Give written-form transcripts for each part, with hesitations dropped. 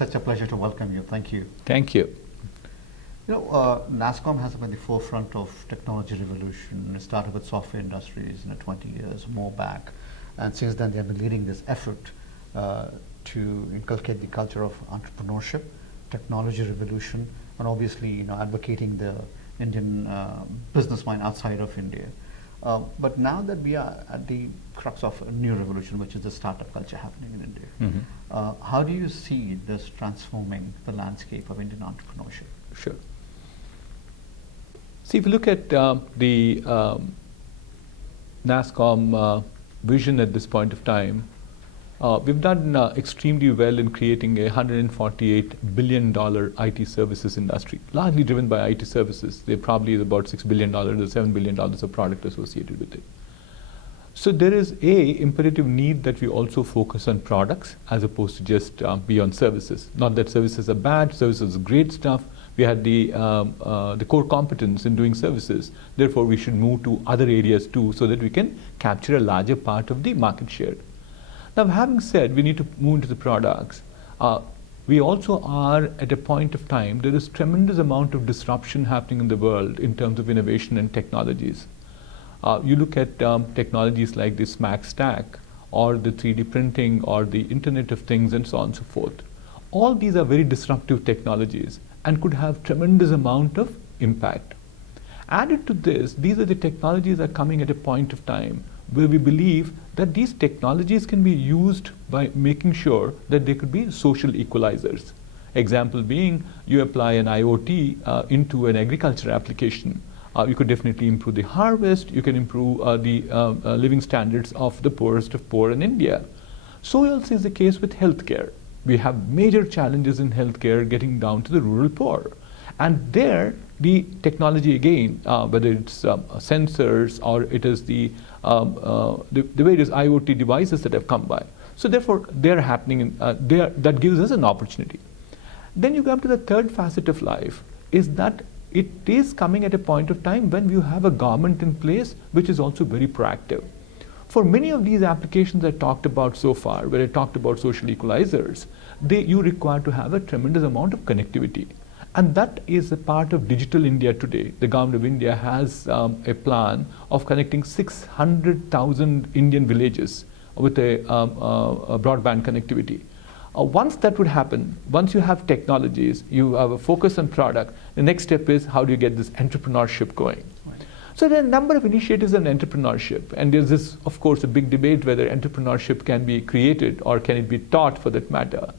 such a pleasure to welcome you. Thank you. Thank you. Nasscom has been at the forefront of technology revolution. It started with software industries 20 years more back. And since then, they have been leading this effort to inculcate the culture of entrepreneurship, technology revolution, and obviously, advocating the Indian business mind outside of India. But now that we are at the crux of a new revolution, which is the startup culture happening in India, how do you see this transforming the landscape of Indian entrepreneurship? Sure. See, if you look at the Nasscom vision at this point of time, we've done extremely well in creating a $148 billion IT services industry, largely driven by IT services. There probably is about $6 billion or $7 billion of product associated with it. So there is imperative need that we also focus on products as opposed to just be on services. Not that services are bad, services are great stuff. We had the core competence in doing services. Therefore, we should move to other areas too so that we can capture a larger part of the market share. Now, having said we need to move into the products, we also are at a point of time, there is tremendous amount of disruption happening in the world in terms of innovation and technologies. You look at technologies like the SMAC stack or the 3D printing or the Internet of Things and so on and so forth. All these are very disruptive technologies and could have tremendous amount of impact. Added to this, these are the technologies that are coming at a point of time where we believe that these technologies can be used by making sure that they could be social equalizers. Example being, you apply an IoT into an agriculture application. You could definitely improve the harvest, you can improve the living standards of the poorest of poor in India. So also is the case with healthcare. We have major challenges in healthcare getting down to the rural poor. And there, the technology again, whether it's sensors or it is the various IoT devices that have come by. So therefore, they're happening, that gives us an opportunity. Then you come to the third facet of life, is that it is coming at a point of time when you have a government in place which is also very proactive. For many of these applications I talked about so far, where I talked about social equalizers, you require to have a tremendous amount of connectivity. And that is a part of Digital India today. The government of India has a plan of connecting 600,000 Indian villages with a broadband connectivity. Once that would happen, once you have technologies, you have a focus on product, the next step is how do you get this entrepreneurship going? Right. So there are a number of initiatives on entrepreneurship, and there's this, of course, a big debate whether entrepreneurship can be created or can it be taught for that matter.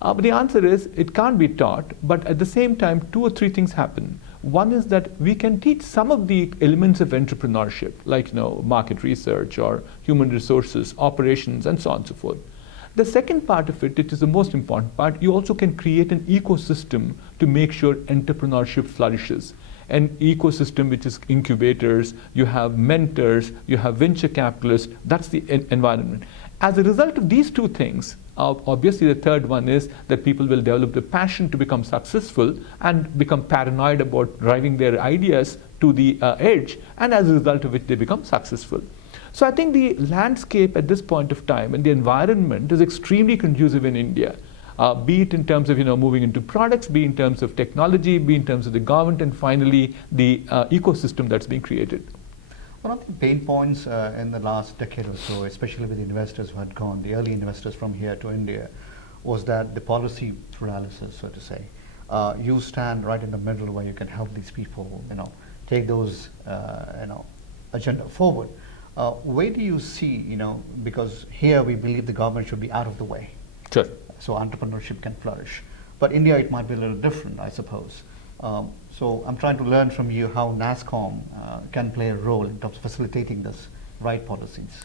But the answer is it can't be taught, but at the same time, 2 or 3 things happen. One is that we can teach some of the elements of entrepreneurship, like market research or human resources, operations, and so on and so forth. The second part of it, which is the most important part, you also can create an ecosystem to make sure entrepreneurship flourishes. An ecosystem which is incubators, you have mentors, you have venture capitalists, that's the environment. As a result of these 2 things, obviously the third one is that people will develop the passion to become successful and become paranoid about driving their ideas to the edge, and as a result of which they become successful. So I think the landscape at this point of time and the environment is extremely conducive in India, be it in terms of moving into products, be in terms of technology, be in terms of the government, and finally the ecosystem that's being created. One of the pain points in the last decade or so, especially with the investors who had gone, the early investors from here to India, was that the policy paralysis, so to say. You stand right in the middle where you can help these people, take those, agenda forward. Where do you see, because here we believe the government should be out of the way. Sure. So entrepreneurship can flourish. But India, it might be a little different, I suppose. So I'm trying to learn from you how Nasscom can play a role in terms of facilitating this right policies.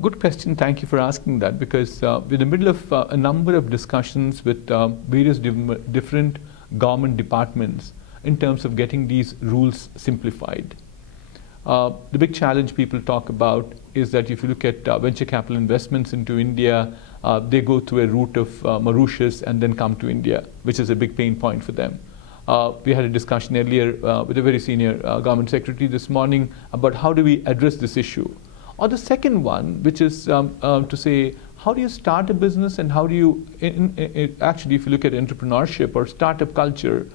Good question. Thank you for asking that, because we're in the middle of a number of discussions with various different government departments in terms of getting these rules simplified. The big challenge people talk about is that if you look at venture capital investments into India, they go through a route of Mauritius and then come to India, which is a big pain point for them. We had a discussion earlier with a very senior government secretary this morning about how do we address this issue. Or the second one, which is to say, how do you start a business and how do you, actually, if you look at entrepreneurship or startup culture,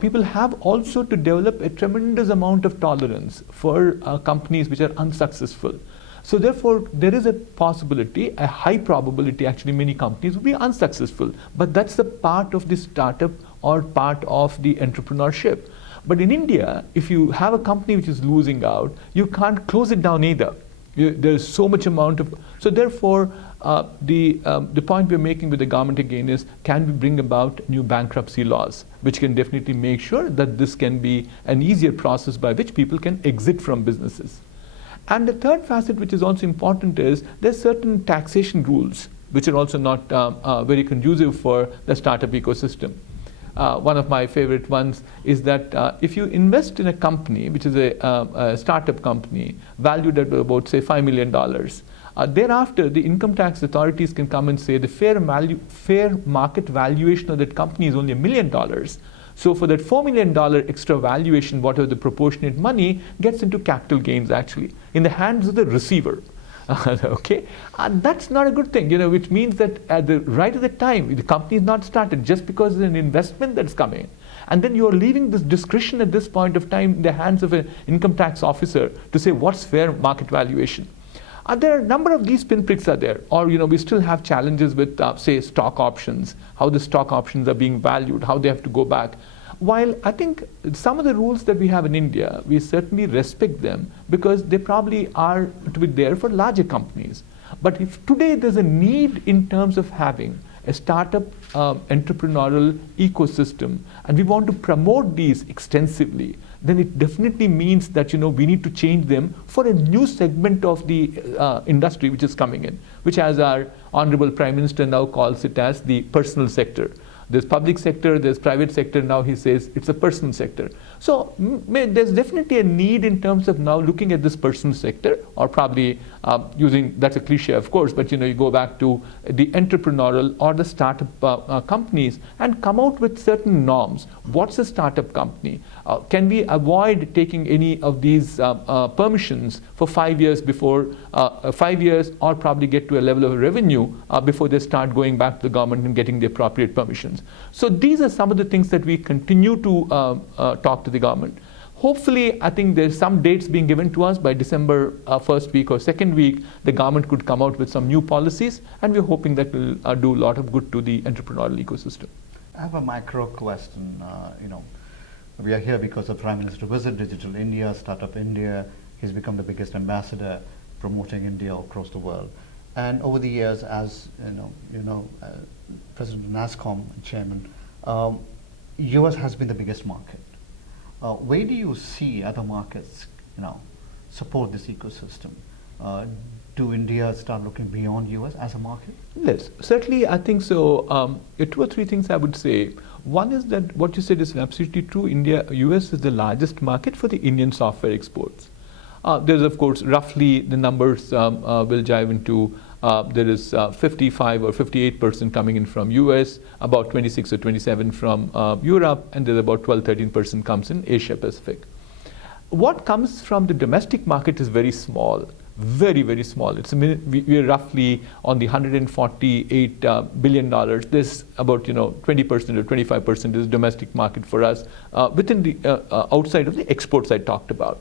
people have also to develop a tremendous amount of tolerance for companies which are unsuccessful. So therefore, there is a possibility, a high probability actually many companies will be unsuccessful. But that's the part of the startup or part of the entrepreneurship. But in India, if you have a company which is losing out, you can't close it down either. There's so much amount of, so therefore, the point we're making with the government again is, can we bring about new bankruptcy laws, which can definitely make sure that this can be an easier process by which people can exit from businesses. And the third facet, which is also important, is there's certain taxation rules which are also not very conducive for the startup ecosystem. One of my favorite ones is that if you invest in a company, which is a startup company, valued at about, say, $5 million, thereafter, the income tax authorities can come and say the fair market valuation of that company is only $1 million. So for that $4 million extra valuation, whatever the proportionate money gets into capital gains actually in the hands of the receiver. Okay, and that's not a good thing, which means that at the right at the time, the company is not started just because it's an investment that's coming. And then you're leaving this discretion at this point of time in the hands of an income tax officer to say what's fair market valuation. There are a number of these pinpricks are there, or we still have challenges with, say, stock options, how the stock options are being valued, how they have to go back. While I think some of the rules that we have in India, we certainly respect them because they probably are to be there for larger companies. But if today there's a need in terms of having a startup entrepreneurial ecosystem, and we want to promote these extensively, then it definitely means that we need to change them for a new segment of the industry which is coming in, which, as our Honorable Prime Minister now calls it, as the personal sector. There's public sector, there's private sector, now he says it's a personal sector. So there's definitely a need in terms of now looking at this personal sector, or probably using, that's a cliche of course, but you go back to the entrepreneurial or the startup companies and come out with certain norms. What's a startup company? Can we avoid taking any of these permissions for 5 years before, 5 years, or probably get to a level of revenue before they start going back to the government and getting the appropriate permissions. So these are some of the things that we continue to talk to the government. Hopefully, I think there's some dates being given to us by December first week or second week, the government could come out with some new policies, and we're hoping that will do a lot of good to the entrepreneurial ecosystem. I have a micro question. We are here because the Prime Minister visited Digital India, Startup India. He's become the biggest ambassador promoting India across the world. And over the years, as President Nasscom, Chairman, US has been the biggest market. Where do you see other markets, support this ecosystem? Do India start looking beyond US as a market? Yes, certainly I think so. 2 or 3 things I would say. One is that what you said is absolutely true. US is the largest market for the Indian software exports. There's of course roughly the numbers will jive into, there is 55 or 58% coming in from US, about 26 or 27 from Europe, and there's about 12-13% comes in Asia Pacific. What comes from the domestic market is very small, very, very small. We're roughly on the $148 billion. There's about 20% or 25% is domestic market for us within the outside of the exports I talked about.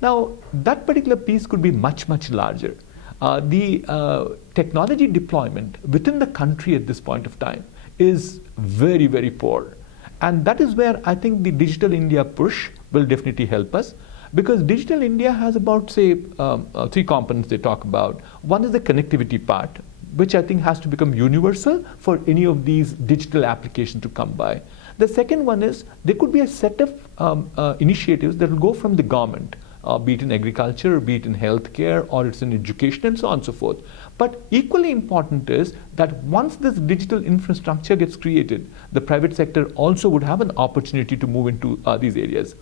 Now, that particular piece could be much, much larger. The technology deployment within the country at this point of time is very, very poor. And that is where I think the Digital India push will definitely help us. Because Digital India has about, say, 3 components they talk about. One is the connectivity part, which I think has to become universal for any of these digital applications to come by. The second one is there could be a set of initiatives that will go from the government, be it in agriculture, be it in healthcare, or it's in education, and so on and so forth. But equally important is that once this digital infrastructure gets created, the private sector also would have an opportunity to move into these areas.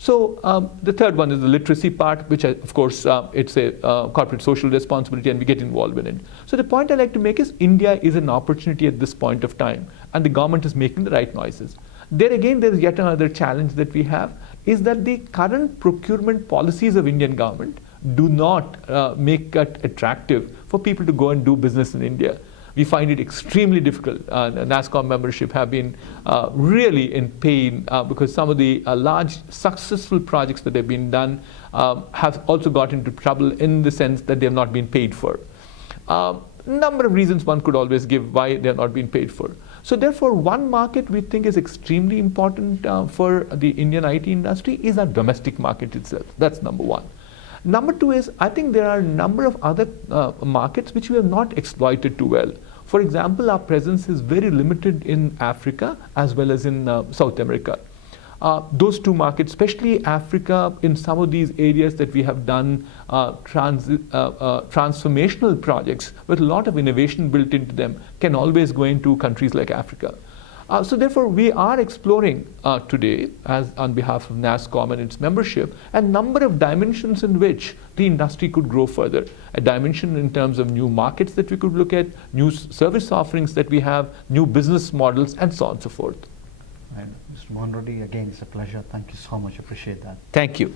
So the third one is the literacy part, which of course it's a corporate social responsibility, and we get involved in it. So the point I like to make is India is an opportunity at this point of time, and the government is making the right noises. There again, there is yet another challenge that we have, is that the current procurement policies of Indian government do not make it attractive for people to go and do business in India. We find it extremely difficult. Nasscom membership have been really in pain because some of the large successful projects that have been done have also got into trouble in the sense that they have not been paid for. Number of reasons one could always give why they are not being paid for. So therefore, one market we think is extremely important for the Indian IT industry is our domestic market itself. That's number one. Number two is, I think there are a number of other markets which we have not exploited too well. For example, our presence is very limited in Africa as well as in South America. Those two markets, especially Africa, in some of these areas that we have done transformational projects with a lot of innovation built into them, can always go into countries like Africa. So therefore, we are exploring today, as on behalf of Nasscom and its membership, a number of dimensions in which the industry could grow further. A dimension in terms of new markets that we could look at, new service offerings that we have, new business models, and so on and so forth. And Mr. Mohan Reddy, again, it's a pleasure. Thank you so much. Appreciate that. Thank you.